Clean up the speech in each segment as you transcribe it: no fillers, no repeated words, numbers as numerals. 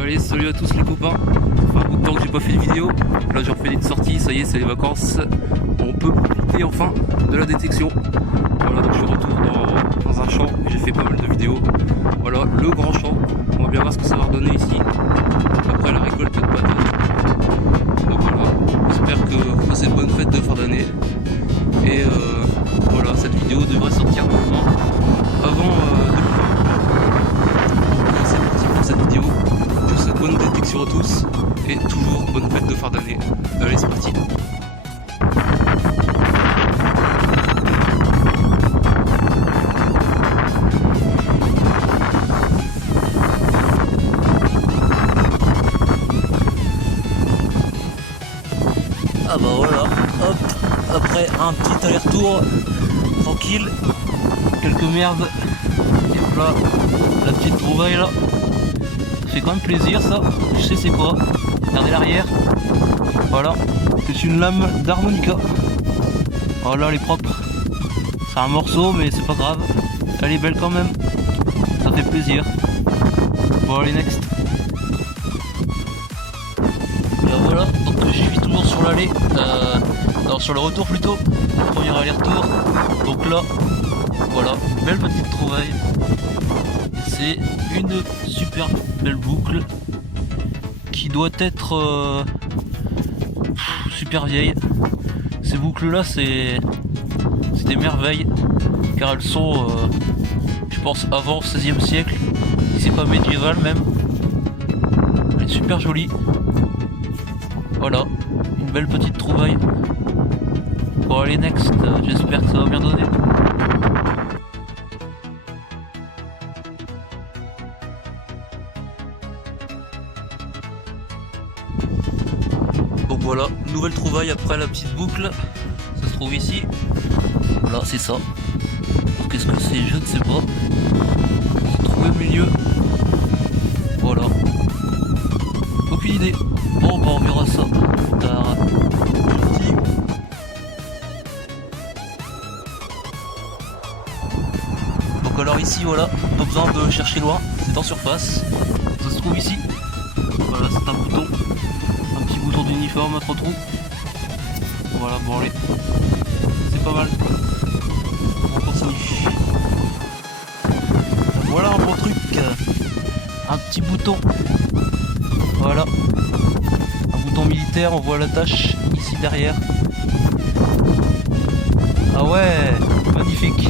Allez, salut à tous les copains. Ça fait un bout de temps que j'ai pas fait de vidéo. Là j'ai refait une sortie, ça y est, c'est les vacances. On peut profiter enfin de la détection. Voilà, donc je suis de retour dans un champ. J'ai fait pas mal de vidéos. Voilà, le grand champ. On va bien voir ce que ça va redonner ici. Après la récolte de patates. Donc voilà, j'espère que vous passez de bonnes fêtes de fin d'année. Et voilà, cette vidéo devrait sortir maintenant. Avant c'est parti pour cette vidéo. Je vous souhaite bonne détection à tous et toujours bonne fête de fin d'année. Allez, c'est parti. Ah bah voilà, hop, après un petit aller-retour tranquille, quelques merdes, et voilà la petite trouvaille là. Ça fait quand même plaisir ça, je sais c'est quoi. Regardez l'arrière, voilà, c'est une lame d'harmonica. Voilà, elle est propre, c'est un morceau mais c'est pas grave, elle est belle quand même, ça fait plaisir. Bon allez, next. Voilà, donc je suis toujours sur l'allée, non, sur le retour plutôt, premier aller-retour. Donc là, voilà, belle petite trouvaille. C'est une super belle boucle qui doit être super vieille. Ces boucles là, c'est des merveilles car elles sont, je pense, avant 16e siècle, si c'est pas médiéval même. Elle est super jolie. Voilà, une belle petite trouvaille. Bon allez, next, j'espère que ça va bien donner. Donc voilà, nouvelle trouvaille après la petite boucle. Ça se trouve ici. Voilà, c'est ça. Qu'est-ce que c'est? Je ne sais pas. On s'est trouvé au milieu. Voilà. Aucune idée. Bon, bah on verra ça plus tard. Donc alors ici, voilà, pas besoin de chercher loin, c'est en surface. Ça se trouve ici. Voilà, c'est un bouton. Un petit bouton d'uniforme à 3 trous. Voilà, bon allez. C'est pas mal. On continue. Voilà un bon truc. Un petit bouton. Voilà. Un bouton militaire, on voit la tâche ici derrière. Ah ouais, magnifique.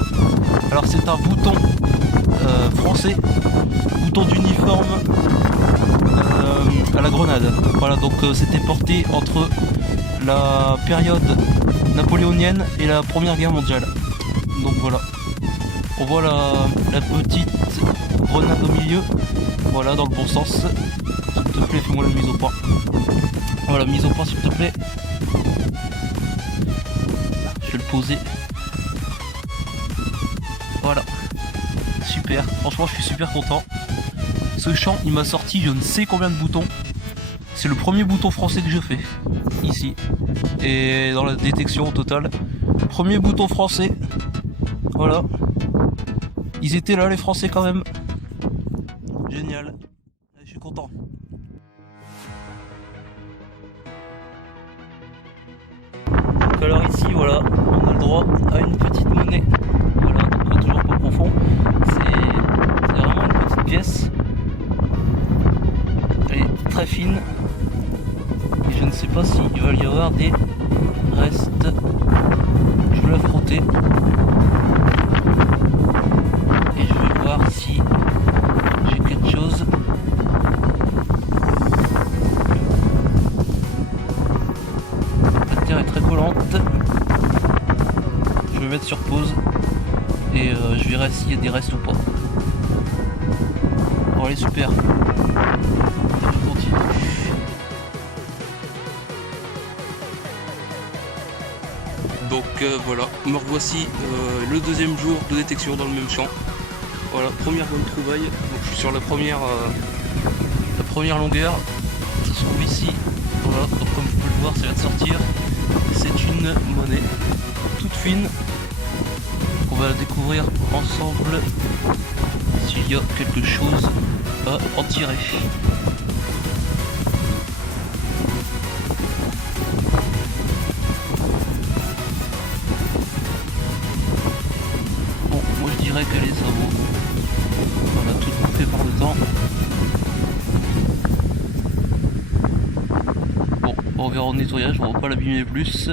Alors c'est un bouton français, bouton d'uniforme à la grenade. Voilà, donc c'était porté entre la période napoléonienne et la Première Guerre mondiale. Donc voilà, on voit la petite grenade au milieu. Voilà, dans le bon sens. S'il te plaît, fais-moi la mise au point. Voilà, mise au point s'il te plaît. Je vais le poser. Voilà. Super. Franchement, je suis super content. Ce champ, il m'a sorti je ne sais combien de boutons. C'est le premier bouton français que je fais. Ici. Et dans la détection au total. Premier bouton français. Voilà. Ils étaient là, les Français, quand même. Génial. Je suis content. Donc alors ici, voilà, on a le droit à une petite monnaie. Voilà, donc toujours pas profond. C'est vraiment une petite pièce. Elle est très fine. Et je ne sais pas s'il va y avoir des restes. Je vais la frotter. Et je vais voir si j'ai quelque chose. La terre est très collante. Je vais mettre sur pause et je verrai s'il y a des restes ou pas. Bon allez, super. Je continue. Donc voilà, me revoici le deuxième jour de détection dans le même champ. Voilà, première bonne trouvaille. Donc je suis sur la première longueur. Ça se trouve ici. Voilà, donc comme vous pouvez le voir, ça vient de sortir. C'est une monnaie toute fine. On va découvrir ensemble s'il y a quelque chose à en tirer. On verra au nettoyage, on va pas l'abîmer plus.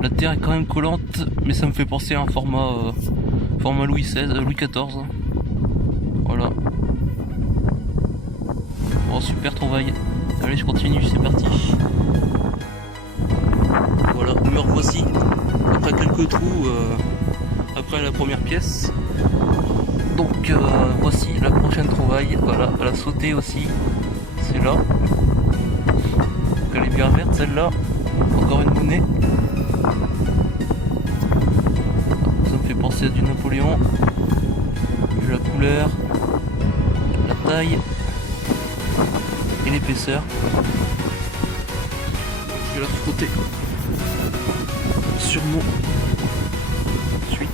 La terre est quand même collante, mais ça me fait penser à un format Louis XVI, Louis XIV. Voilà. Bon, super trouvaille. Allez, je continue, c'est parti. Voilà, me revoici. Après quelques trous, après la première pièce. Donc voici la prochaine trouvaille. Voilà, elle a sauté aussi. C'est là. Donc elle est bien verte celle-là. Encore une monnaie. Ça me fait penser à du Napoléon. Vu la couleur, la taille et l'épaisseur. Je vais la frotter sur mon suite.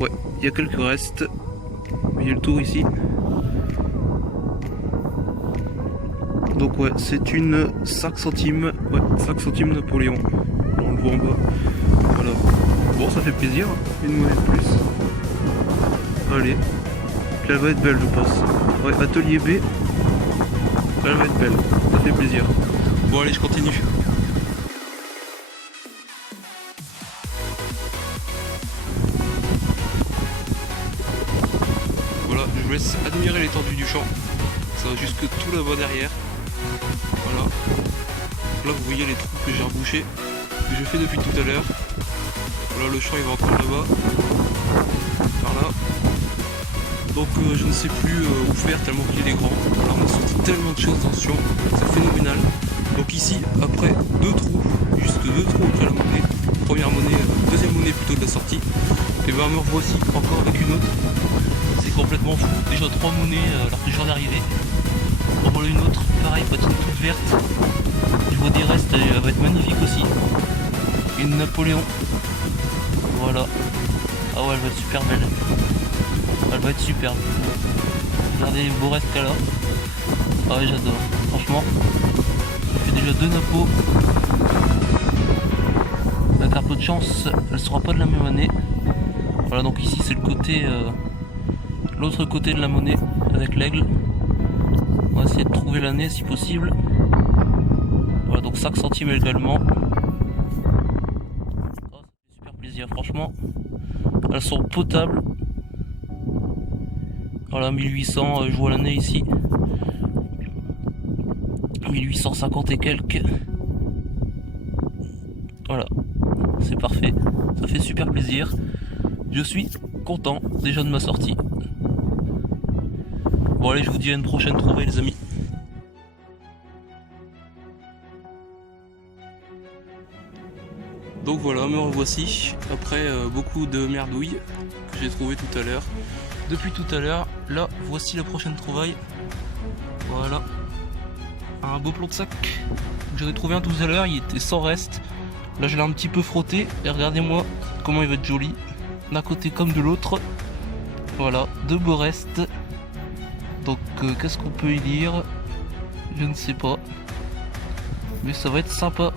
Ouais, il y a quelques restes. Il y a le tour ici. Donc ouais, c'est une 5 centimes. Ouais, 5 centimes Napoléon. On le voit en bas. Voilà. Bon, ça fait plaisir. Une monnaie de plus. Allez. Elle va être belle, je pense. Ouais, atelier B. Elle va être belle. Ça fait plaisir. Bon, allez, je continue. Voilà, je vous laisse admirer l'étendue du champ. Ça va jusque tout là-bas derrière. Voilà. Là, vous voyez les trous que j'ai rebouchés, que j'ai fait depuis tout à l'heure. Voilà, le champ il va encore là-bas. Par là. Donc je ne sais plus où faire tellement qu'il est grand. Alors on a sorti tellement de choses dans ce champ, c'est phénoménal. Donc ici, après deux trous, juste deux trous après la monnaie, première monnaie, deuxième monnaie plutôt de la sortie, et ben me revoici encore avec une autre. C'est complètement fou. Déjà 3 monnaies alors que je viens d'arriver. En voilà une autre, pareil, patine toute verte. Je vois des restes, elle va être magnifique aussi. Une Napoléon. Voilà. Ah ouais, elle va être super belle. Elle va être superbe. Regardez les beaux restes qu'elle a. Ah ouais, j'adore. Franchement, j'ai fait déjà 2 napos. Avec un peu de chance, elle sera pas de la même année. Voilà, donc ici c'est le côté, l'autre côté de la monnaie avec l'aigle. On va essayer de trouver l'année si possible. Voilà, donc 5 centimes également. Oh, ça fait super plaisir, franchement. Elles sont potables. Voilà, 1800, je vois l'année ici. 1850 et quelques. Voilà, c'est parfait. Ça fait super plaisir. Je suis content déjà de ma sortie. Bon allez, je vous dis à une prochaine trouvaille les amis. Donc voilà, me revoici après beaucoup de merdouilles que j'ai trouvé tout à l'heure. Depuis tout à l'heure, là voici la prochaine trouvaille. Voilà, un beau plomb de sac. J'en ai trouvé un tout à l'heure, il était sans reste. Là je l'ai un petit peu frotté et regardez-moi comment il va être joli. D'un côté comme de l'autre. Voilà, 2 beaux restes. Donc qu'est-ce qu'on peut y lire? Je ne sais pas. Mais ça va être sympa.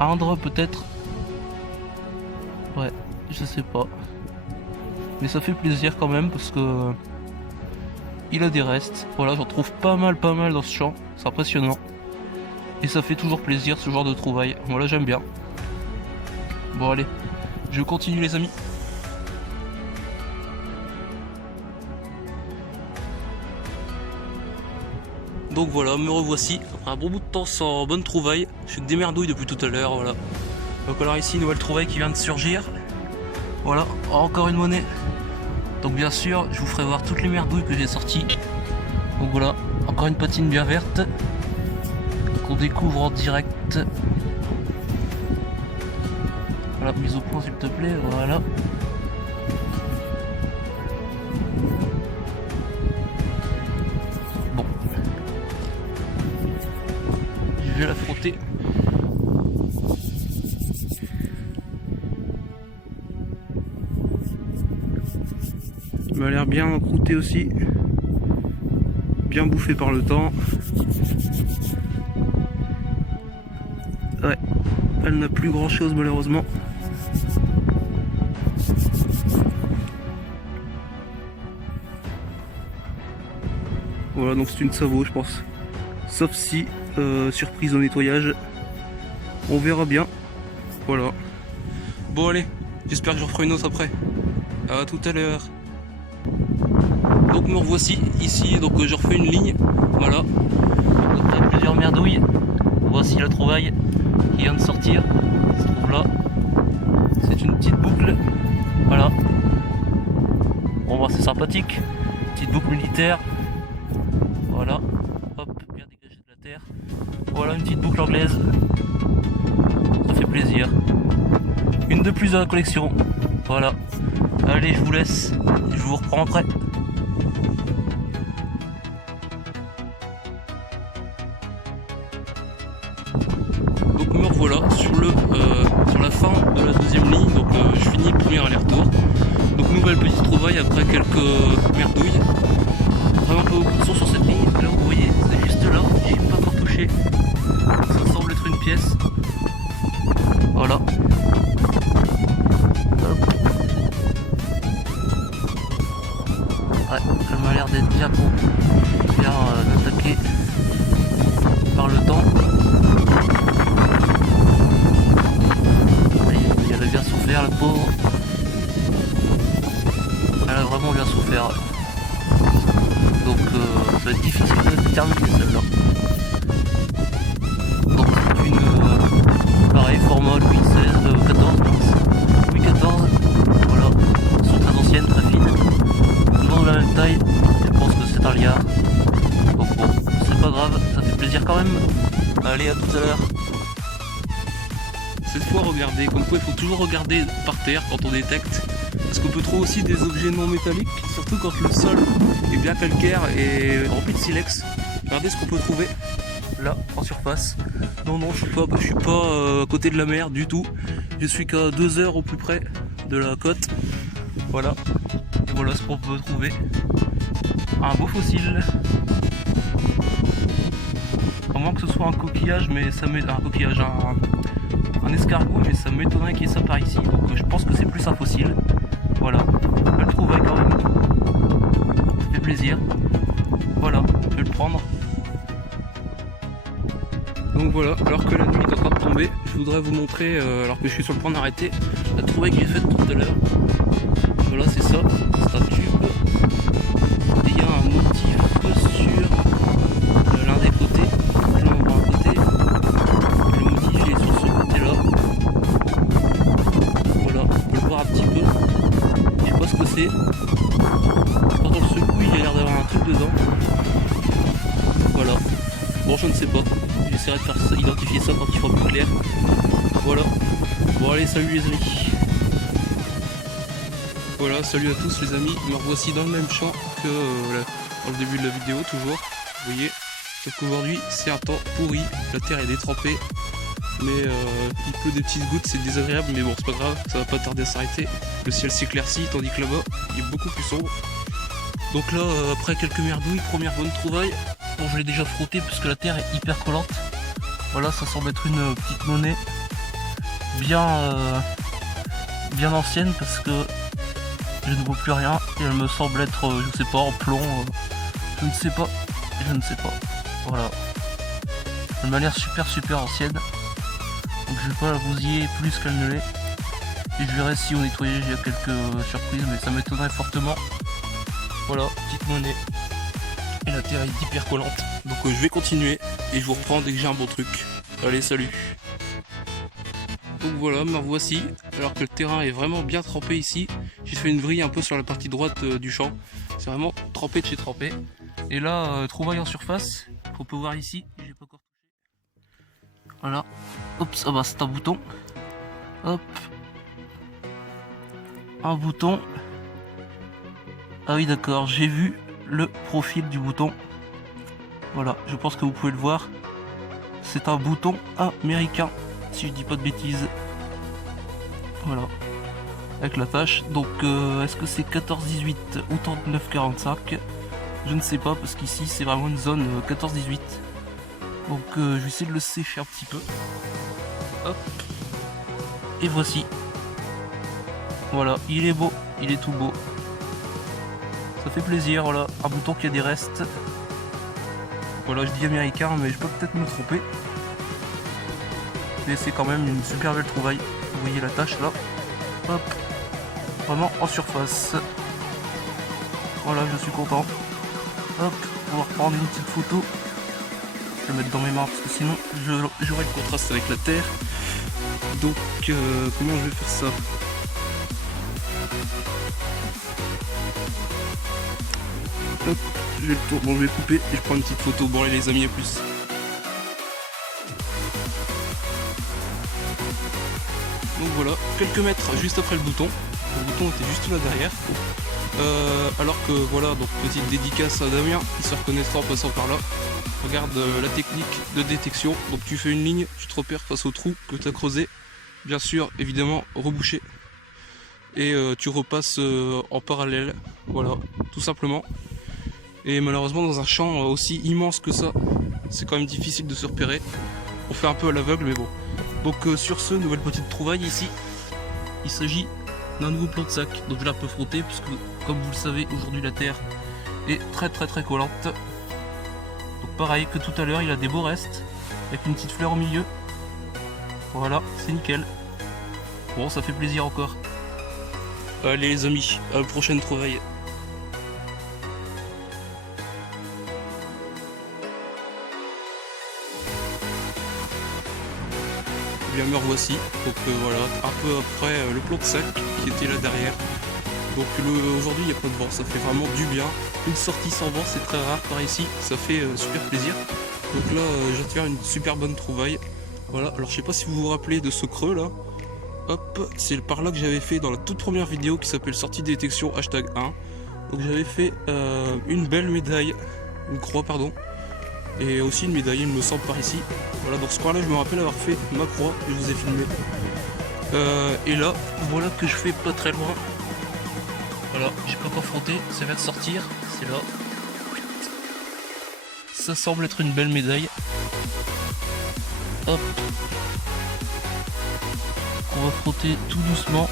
Indre peut-être. Ouais, je sais pas. Mais ça fait plaisir quand même parce que il a des restes. Voilà, j'en trouve pas mal dans ce champ. C'est impressionnant. Et ça fait toujours plaisir ce genre de trouvailles. Voilà, j'aime bien. Bon allez, je continue les amis. Donc voilà, me revoici après un bon bout de temps sans bonne trouvaille. Je fais que des merdouilles depuis tout à l'heure, voilà. Donc alors ici, une nouvelle trouvaille qui vient de surgir. Voilà, encore une monnaie. Donc bien sûr, je vous ferai voir toutes les merdouilles que j'ai sorties. Donc voilà, encore une patine bien verte qu'on découvre en direct. Voilà, mise au point s'il te plaît, voilà. Bon. Je vais la frotter. Elle m'a l'air bien croûtée aussi. Bien bouffée par le temps. Ouais, elle n'a plus grand chose malheureusement. Voilà, donc c'est une Savo je pense. Sauf si surprise au nettoyage. On verra bien. Voilà. Bon allez, j'espère que j'en ferai une autre après. À tout à l'heure. Donc me revoici ici, donc je refais une ligne. Voilà. Donc il y a plusieurs merdouilles. Voici la trouvaille qui vient de sortir. Ça se trouve là. C'est une petite boucle. Voilà. Bon bah c'est sympathique. Petite boucle militaire. Voilà. Hop, bien dégagé de la terre. Voilà une petite boucle anglaise. Ça fait plaisir. Une de plus dans la collection. Voilà. Allez, je vous laisse. Je vous reprends après. Donc me revoilà sur la fin de la deuxième ligne. Donc je finis le premier aller-retour. Donc nouvelle petite trouvaille après quelques merdouilles. Vraiment pas beaucoup de son sur cette ligne. Là vous voyez, c'est juste là. J'ai pas encore touché. Ça semble être une pièce. Voilà. Hop. Ouais, elle m'a l'air d'être bien attaquée par le temps. Elle a bien souffert, la pauvre. Elle a vraiment bien souffert. Donc ça va être difficile de terminer celle-là. Donc c'est une pareil format Louis XVI, 14, Louis XIV. Voilà, elles sont très anciennes, très fines. Toujours de la même taille. Je pense que c'est un liard. Donc bon, c'est pas grave, ça fait plaisir quand même. Allez, à tout à l'heure. Cette fois regardez, comme quoi il faut toujours regarder par terre quand on détecte. Parce qu'on peut trouver aussi des objets non métalliques, surtout quand le sol est bien calcaire et rempli de silex. Regardez ce qu'on peut trouver là en surface. Non, je suis pas à côté de la mer du tout. Je suis qu'à 2 heures au plus près de la côte. Voilà. Et voilà ce qu'on peut trouver. Un beau fossile. À moins que ce soit un coquillage, mais ça met un coquillage, un escargot, mais ça m'étonnerait qu'il y ait ça par ici. Donc je pense que c'est plus un fossile. Voilà. Je vais le trouver quand même. Ça fait plaisir. Voilà, je vais le prendre. Donc voilà, alors que la nuit est en train de tomber, je voudrais vous montrer, alors que je suis sur le point d'arrêter, la trouvaille que j'ai faite tout à l'heure. Voilà, c'est ça, c'est un tube. Et il y a un motif sur l'un des côtés. Là on voit un côté, le motif est sur ce côté-là. Voilà, on peut le voir un petit peu. Je sais pas ce que c'est. Quand on le secoue, il a l'air d'avoir un truc dedans. Voilà. Bon, je ne sais pas. J'essaierai de faire ça, identifier ça quand il sera plus clair. Voilà. Bon allez, salut les amis. Voilà, salut à tous les amis. Me revoici dans le même champ que dans le début de la vidéo, toujours. Vous voyez. Donc aujourd'hui, c'est un temps pourri. La terre est détrempée. Mais il pleut des petites gouttes, c'est désagréable. Mais bon, c'est pas grave, ça va pas tarder à s'arrêter. Le ciel s'éclaircit, tandis que là-bas, il est beaucoup plus sombre. Donc là, après quelques merdouilles, première bonne trouvaille. Bon, je l'ai déjà frotté puisque la terre est hyper collante. Voilà, ça semble être une petite monnaie bien ancienne parce que je ne vois plus rien et elle me semble être, je sais pas, en plomb. Je ne sais pas. Voilà. Elle m'a l'air super ancienne. Donc je vais pas la bousiller plus qu'elle ne l'est. Et je verrai si au nettoyage il y a quelques surprises, mais ça m'étonnerait fortement. Voilà, petite monnaie. Et la terre est hyper collante. Donc je vais continuer et je vous reprends dès que j'ai un bon truc. Allez, salut. Donc voilà, me revoici. Alors que le terrain est vraiment bien trempé ici. J'ai fait une vrille un peu sur la partie droite du champ. C'est vraiment trempé de chez trempé. Et là, trouvaille en surface. On peut voir ici. J'ai pas encore touché. Voilà. Oups, ah bah c'est un bouton. Hop. Un bouton. Ah oui d'accord, j'ai vu le profil du bouton. Voilà, je pense que vous pouvez le voir. C'est un bouton américain, si je dis pas de bêtises. Voilà, avec la tâche. Donc est-ce que c'est 14-18 ou 39-45? Je ne sais pas, parce qu'ici c'est vraiment une zone 14-18. Donc je vais essayer de le sécher un petit peu. Hop. Et voici. Voilà, il est beau, il est tout beau. Ça fait plaisir, voilà, un bouton qui a des restes. Voilà, je dis américain, mais je peux peut-être me tromper. Mais c'est quand même une super belle trouvaille. Vous voyez la tâche là. Hop. Vraiment en surface. Voilà, je suis content. Hop, on va reprendre une petite photo. Je vais le mettre dans mes mains parce que sinon j'aurai le contraste avec la terre. Donc comment je vais faire ça? Hop, je vais le tour. Bon, je vais couper et je prends une petite photo. Bon allez les amis, à plus. Donc voilà, quelques mètres juste après le bouton. Le bouton était juste là derrière. Alors que voilà, donc petite dédicace à Damien, il se reconnaîtra en passant par là. Regarde la technique de détection. Donc tu fais une ligne, tu te repères face au trou que tu as creusé. Bien sûr, évidemment, rebouché. Et tu repasses en parallèle. Voilà, tout simplement. Et malheureusement, dans un champ aussi immense que ça, c'est quand même difficile de se repérer. On fait un peu à l'aveugle, mais bon. Donc sur ce, nouvelle petite trouvaille ici. Il s'agit d'un nouveau plot de sac. Donc je l'ai un peu frotté, puisque comme vous le savez, aujourd'hui la terre est très collante. Donc pareil que tout à l'heure, il a des beaux restes, avec une petite fleur au milieu. Voilà, c'est nickel. Bon, ça fait plaisir encore. Allez les amis, à la prochaine trouvaille. Bien me revoici. Donc voilà, un peu après le plot de sac qui était là derrière. Donc aujourd'hui il n'y a pas de vent, ça fait vraiment du bien. Une sortie sans vent, c'est très rare par ici, ça fait super plaisir. Donc là je viens de faire une super bonne trouvaille. Voilà, alors je sais pas si vous vous rappelez de ce creux là. Hop, c'est par là que j'avais fait dans la toute première vidéo qui s'appelle sortie détection #1. Donc j'avais fait une belle médaille, une croix pardon. Et aussi une médaille, il me semble, par ici. Voilà, dans ce coin là je me rappelle avoir fait ma croix, je vous ai filmé. Et là, voilà que je fais pas très loin. Voilà, j'ai pas encore frotté, ça vient de sortir, c'est là. Ça semble être une belle médaille. Hop. On va frotter tout doucement.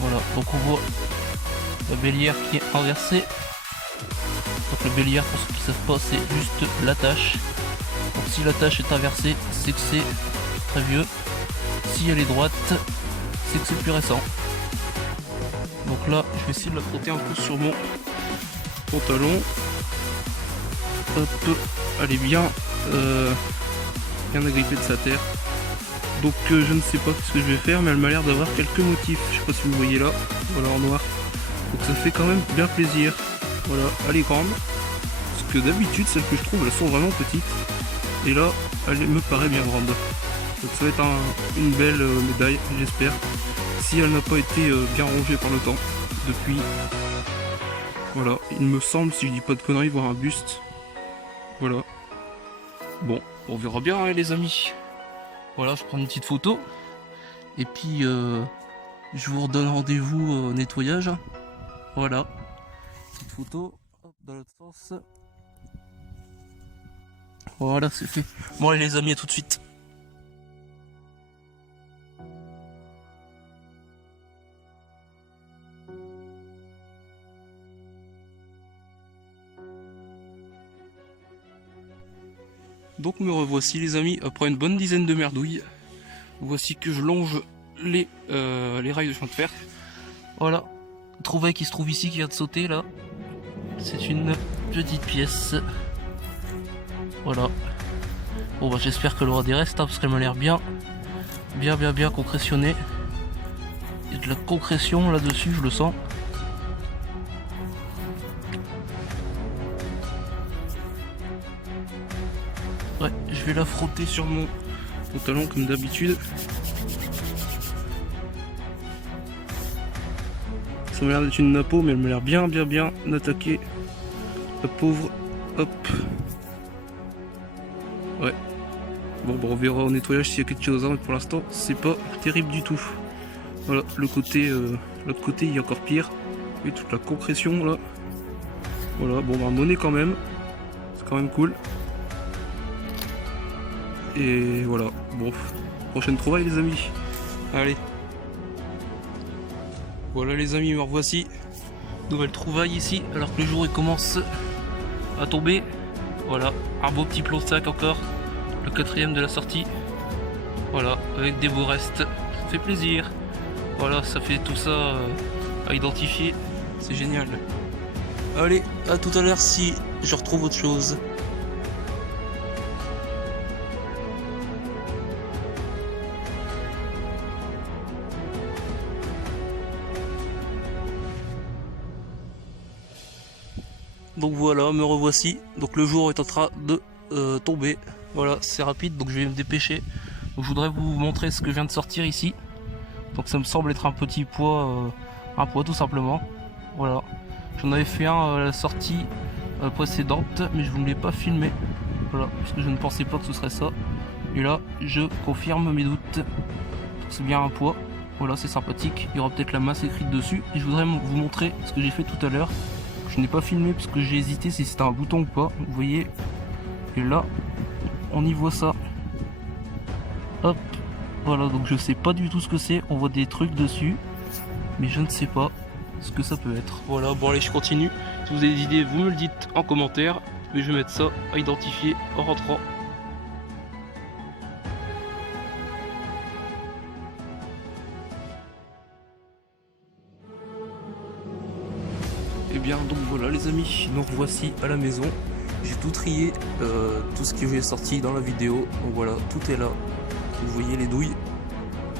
Voilà, donc on voit la bélière qui est inversée. Donc la bélière, pour ceux qui ne savent pas, c'est juste l'attache. Donc si l'attache est inversée, c'est que c'est très vieux. Si elle est droite, c'est que c'est plus récent. Donc là, je vais essayer de la frotter un peu sur mon pantalon. Hop, elle est bien, bien agrippée de sa terre. Donc je ne sais pas ce que je vais faire, mais elle m'a l'air d'avoir quelques motifs. Je sais pas si vous voyez là, voilà en noir. Donc ça fait quand même bien plaisir. Voilà, elle est grande. Parce que d'habitude, celles que je trouve, elles sont vraiment petites. Et là, elle me paraît bien grande. Donc ça va être une belle médaille, j'espère. Si elle n'a pas été bien rongée par le temps depuis. Voilà, il me semble, si je dis pas de conneries, voir un buste. Voilà. Bon, on verra bien hein, les amis. Voilà, je prends une petite photo. Et puis, je vous redonne rendez-vous au nettoyage. Voilà. Petite photo. Hop, dans l'autre sens. Voilà, c'est fait. Bon, allez les amis, à tout de suite. Donc me revoici les amis, après une bonne dizaine de merdouilles. Voici que je longe les rails de chemin de fer. Voilà, trouvaille qui se trouve ici, qui vient de sauter là. C'est une petite pièce. Voilà. Bon bah j'espère qu'elle aura des restes hein, parce qu'elle m'a l'air bien concrétionnée. Il y a de la concrétion là-dessus, je le sens. Ouais, je vais la frotter sur mon pantalon comme d'habitude. Ça m'a l'air d'être une napo, mais elle m'a l'air bien attaquée. La pauvre. Hop. Ouais. Bon, on verra au nettoyage s'il y a quelque chose, hein, mais pour l'instant, c'est pas terrible du tout. Voilà, le côté, l'autre côté, il y a encore pire. Et toute la concrétion là. Voilà, bon, bah, monnaie quand même. C'est quand même cool. Et voilà, bon, prochaine trouvaille les amis. Allez. Voilà les amis, me revoici. Nouvelle trouvaille ici, alors que le jour il commence à tomber. Voilà, un beau petit plomb de sac encore, le 4e de la sortie. Voilà, avec des beaux restes, ça fait plaisir. Voilà, ça fait tout ça à identifier, c'est génial. Allez, à tout à l'heure si je retrouve autre chose. Donc voilà, me revoici. Donc le jour est en train de tomber. Voilà, c'est rapide, donc je vais me dépêcher. Donc, je voudrais vous montrer ce que je viens de sortir ici. Donc ça me semble être un petit pois, tout simplement. Voilà, j'en avais fait un à la sortie précédente, mais je ne l'ai pas filmé. Voilà, parce que je ne pensais pas que ce serait ça. Et là, je confirme mes doutes. C'est bien un pois. Voilà, c'est sympathique. Il y aura peut-être la masse écrite dessus. Et je voudrais vous montrer ce que j'ai fait tout à l'heure. Je n'ai pas filmé parce que j'ai hésité si c'était un bouton ou pas. Vous voyez. Et là, on y voit ça. Hop. Voilà, donc je sais pas du tout ce que c'est. On voit des trucs dessus. Mais je ne sais pas ce que ça peut être. Voilà, bon allez, je continue. Si vous avez des idées, vous me le dites en commentaire. Mais je vais mettre ça à identifier en rentrant. Et bien donc voilà les amis, nous revoici à la maison. J'ai tout trié, tout ce que j'ai sorti dans la vidéo. Donc voilà, tout est là. Vous voyez les douilles.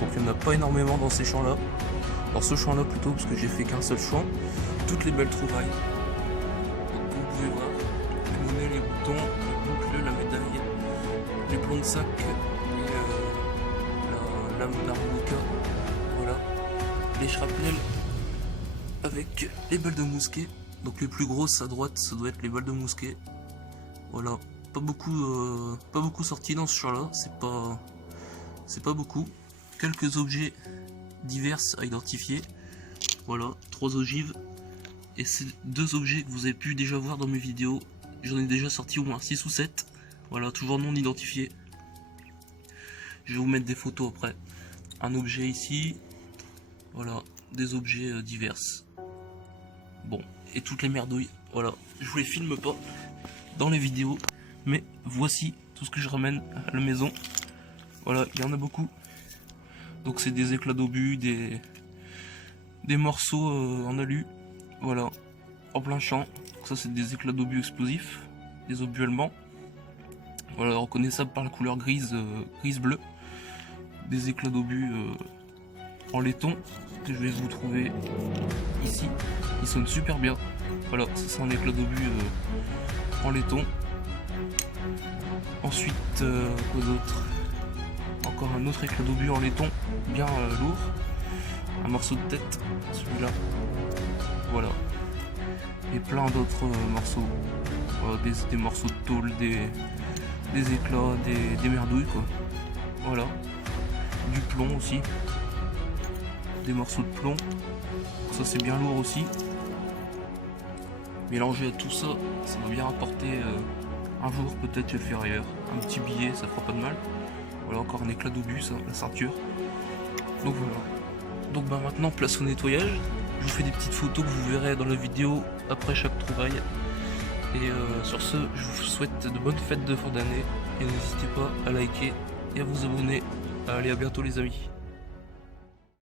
Donc il n'y en a pas énormément dans ces champs là. Dans ce champ là plutôt, parce que j'ai fait qu'un seul champ. Toutes les belles trouvailles. Donc comme vous pouvez voir, les monnaies, les boutons, les boucles, la médaille, les plombs de sac et la lame d'harmonica. Voilà. Les shrapnels avec les balles de mousquet. Donc les plus grosses à droite, ça doit être les balles de mousquet. Voilà, pas beaucoup sortis dans ce champ là, c'est pas beaucoup. Quelques objets divers à identifier. Voilà, 3 ogives. Et ces 2 objets que vous avez pu déjà voir dans mes vidéos. J'en ai déjà sorti au moins 6 ou 7. Voilà, toujours non identifiés. Je vais vous mettre des photos après. Un objet ici. Voilà, des objets divers. Bon, et toutes les merdouilles. Voilà, je vous les filme pas dans les vidéos. Mais voici tout ce que je ramène à la maison. Voilà, il y en a beaucoup. Donc c'est des éclats d'obus, des morceaux en alu. Voilà, en plein champ. Ça c'est des éclats d'obus explosifs, des obus allemands. Voilà, reconnaissable par la couleur grise, grise-bleu. Des éclats d'obus en laiton que je vais vous trouver ici. Ils sonnent super bien. Voilà, ça c'est un éclat d'obus en laiton. Ensuite, quoi d'autre? Encore un autre éclat d'obus en laiton, bien lourd. Un morceau de tête, celui-là. Voilà. Et plein d'autres morceaux. Des morceaux de tôle, des éclats, des merdouilles quoi. Voilà. Du plomb aussi. Des morceaux de plomb. Ça c'est bien lourd aussi. Mélanger à tout ça, ça va bien rapporter un jour peut-être je vais le faire ailleurs. Un petit billet, ça fera pas de mal. Voilà, encore un éclat d'obus, la ceinture. Donc voilà. Donc bah maintenant place au nettoyage. Je vous fais des petites photos que vous verrez dans la vidéo après chaque trouvaille. Et sur ce, je vous souhaite de bonnes fêtes de fin d'année. Et n'hésitez pas à liker et à vous abonner. Allez, à bientôt les amis.